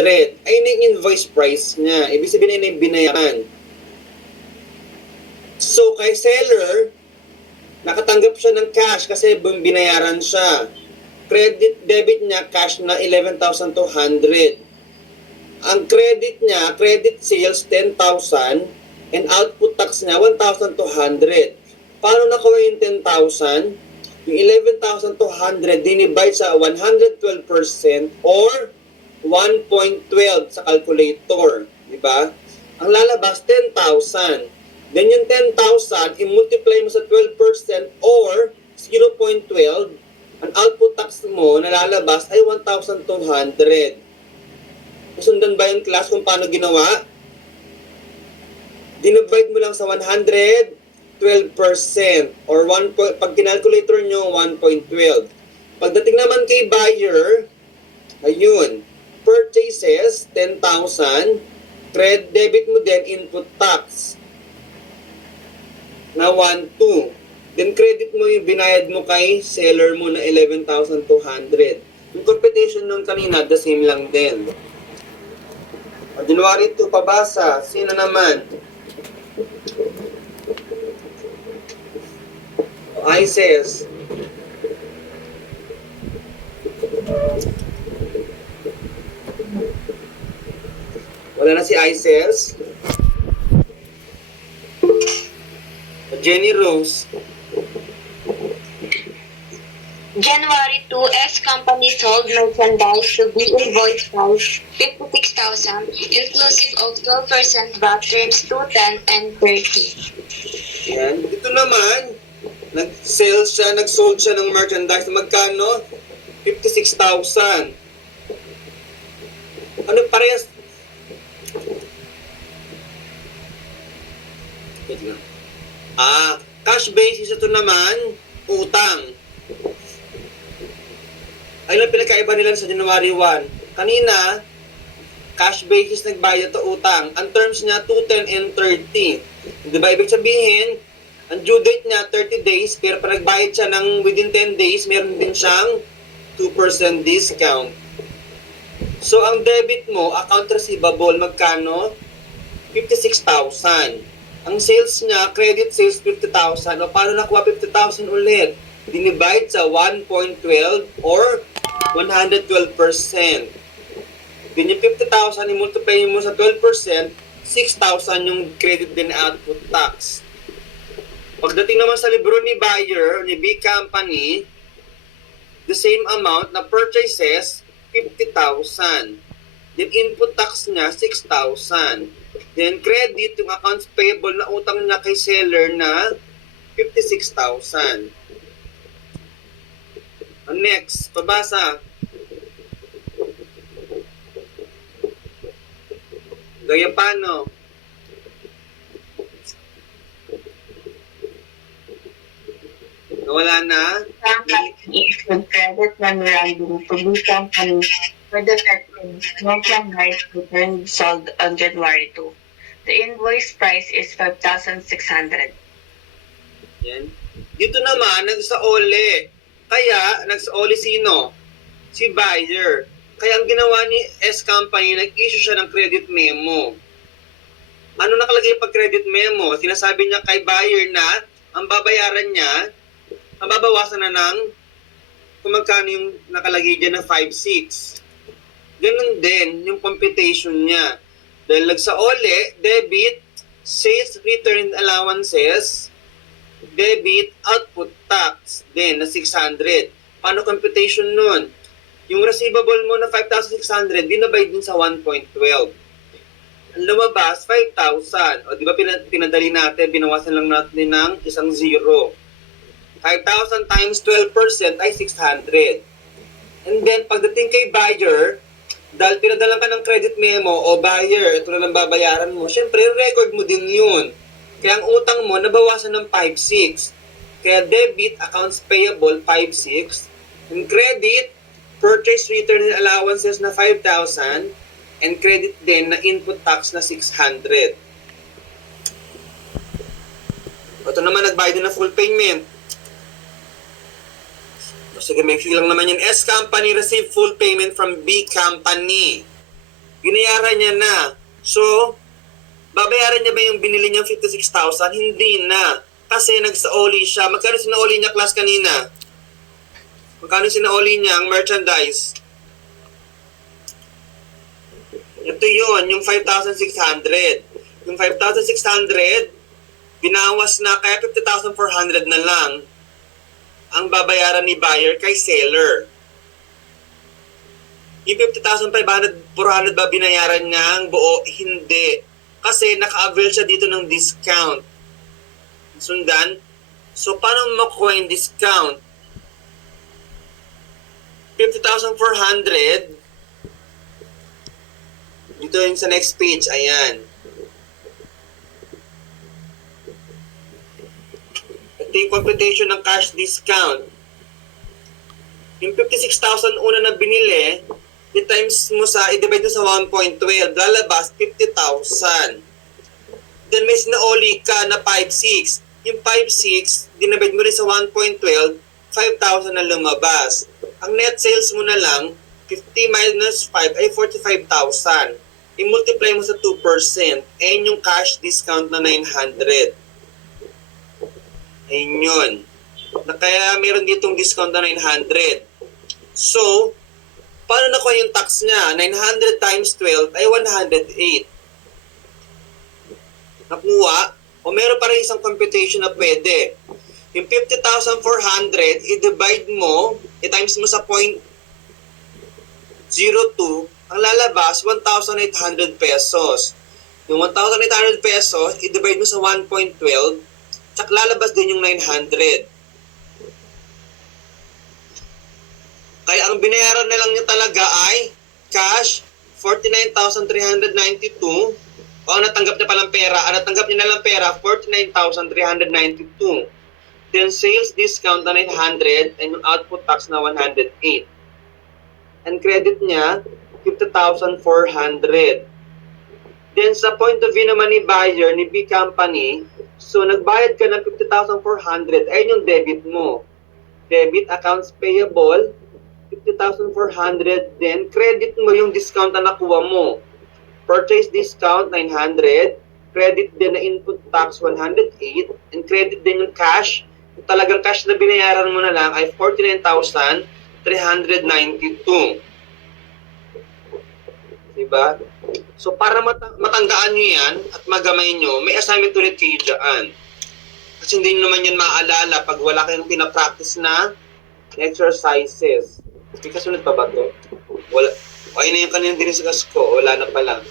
600. Ayun yung invoice price niya. Ibig sabihin na yung binayaran. So, kay seller, nakatanggap siya ng cash kasi binayaran siya. Credit, debit niya, cash na 11,200. Ang credit niya, credit sales, 10,000. And output tax niya, 1,200. Paano nakuha yung 10,000? Yung 11,200 dinivide sa 112% or 1.12 sa calculator. Diba? Ang lalabas, 10,000. Then yung 10,000, i-multiply mo sa 12% or 0.12. Ang output tax mo na lalabas ay 1,200. Sundan ba yung class kung paano ginawa? Dinivide mo lang sa 112% or pag kinalculator nyo, 1.12. Pagdating naman kay buyer, ayun, purchases, 10,000, debit mo din input tax na 1.2. Then credit mo yung binayad mo kay seller mo na 11,200. Yung computation nung kanina, the same lang din. January 2, pabasa. Sino naman? ICES. Wala na si ICES. Jenny Rose. January 2, S Company sold merchandise to be invoice price 56,000 inclusive of 12% VAT terms 210 and 30. Yan. Dito naman, nag-sold siya ng merchandise. Magkano? 56,000. Ano parehas? Cash basis ito naman, utang. Ayun ang pinagkaiba nila sa January 1. Kanina, cash basis nagbayad to utang. Ang terms niya, 210 and 30. Diba? Ibig sabihin, ang due date niya, 30 days, pero pag nagbayad siya ng within 10 days, meron din siyang 2% discount. So, ang debit mo, account receivable, magkano? 56,000. Ang sales niya, credit sales, 50,000. O, paano nakuha 50,000 ulit? Dinivide sa 1.12 or 112%. Then yung 50,000, i-multiply mo sa 12%, 6,000 yung credit din output tax. Pagdating naman sa libro ni buyer, ni B Company, the same amount na purchases, 50,000. Then input tax niya, 6,000. Then credit, yung accounts payable na utang niya kay seller na 56,000. Next, pabasa. Gaya paano? Nawala na? Issued credit memorandum to B Company for the merchandise returned sold on January 2. The invoice price is 5,600. Yan. Dito naman, nagsaoli. Kaya, nagsaoli sino? Si buyer. Kaya ang ginawa ni S Company, nag-issue siya ng credit memo. Ano nakalagay pag credit memo? Sinasabi niya kay buyer na ang babayaran niya, ang babawasan na ng kung magkano yung nakalagay dyan na 5,600. Ganun din yung computation niya. Dahil nagsaoli, debit, sales return allowances, debit, output tax, then na 600. Paano computation nun? Yung receivable mo na 5,600, dinabay din sa 1.12. Ang lumabas, 5,000. O di ba pinadali natin, binawasan lang natin ng isang zero. 5,000 times 12% ay 600. And then, pagdating kay buyer, dahil pinadalan ka ng credit memo, o buyer, ito na lang babayaran mo, syempre, record mo din yun. Kaya ang utang mo, nabawasan ng 5,600. Kaya debit, accounts payable, 5,600. And credit, purchase return and allowances na 5,000. And credit din na input tax na 600. Ito naman, nagbayad din na full payment. Sige, make sure lang naman yun. S Company received full payment from B Company. Binayaran niya na. So, babayaran niya ba yung binili niyang 56,000? Hindi na. Kasi nagsaoli siya. Magkano sinaoli niya class kanina? Magkano sinaoli niya ang merchandise? Ito yun, yung 5,600. Yung 5,600, binawas na kaya 50,400 na lang ang babayaran ni buyer kay seller. Yung 50,500, 400 ba binayaran niya ang buo? Hindi. Kasi naka-avail siya dito ng discount. Sundan? So, paano makuha yung discount? 50,400. Dito yung sa next page. Ayan. Ito yung computation ng cash discount. Yung 56,000 una na binili, i-times mo sa, i-divide mo sa 1.12, lalabas 50,000. Then may sinaoli ka na 5,600. Yung 5,600, dinivide mo rin sa 1.12, 5,000 na lumabas. Ang net sales mo na lang, 50 minus 5 ay 45,000. I-multiply mo sa 2%, ayun yung cash discount na 900. Ayun yun. Na kaya meron ditong discount na 900. So, paano nakuha yung tax niya? 900 times 12 ay 108. Nakuha? O meron pa rin isang computation na pwede. Yung 50,400, i-divide mo, i-times mo sa 0.02, ang lalabas, 1,800 pesos. Yung 1,800 pesos, i-divide mo sa 1.12, tsaka lalabas din yung 900. Kaya ang binayaran na lang niya talaga ay cash, 49,392. O ang natanggap niya palang pera, ang natanggap niya na lang pera, 49,392. Then sales discount na 900 and yung output tax na 108. And credit niya, 50,400. Then sa point of view naman ni buyer, ni B company, so nagbayad ka ng 50,400, ayun yung debit mo. Debit accounts payable, 50,400, then credit mo yung discount na nakuha mo. Purchase discount, 900, credit din na input tax, 108, and credit din yung cash. Yung talagang cash na binayaran mo na lang ay 49,392. Diba? So, para matandaan nyo yan at magamay nyo, may assignment ulit kayo dyan. Kasi hindi nyo naman yan maaalala pag wala kayong pinapractice na exercises. May kasunod pa ba to? Wala. O, yun na yung kanina diniscuss ko. Wala na pala.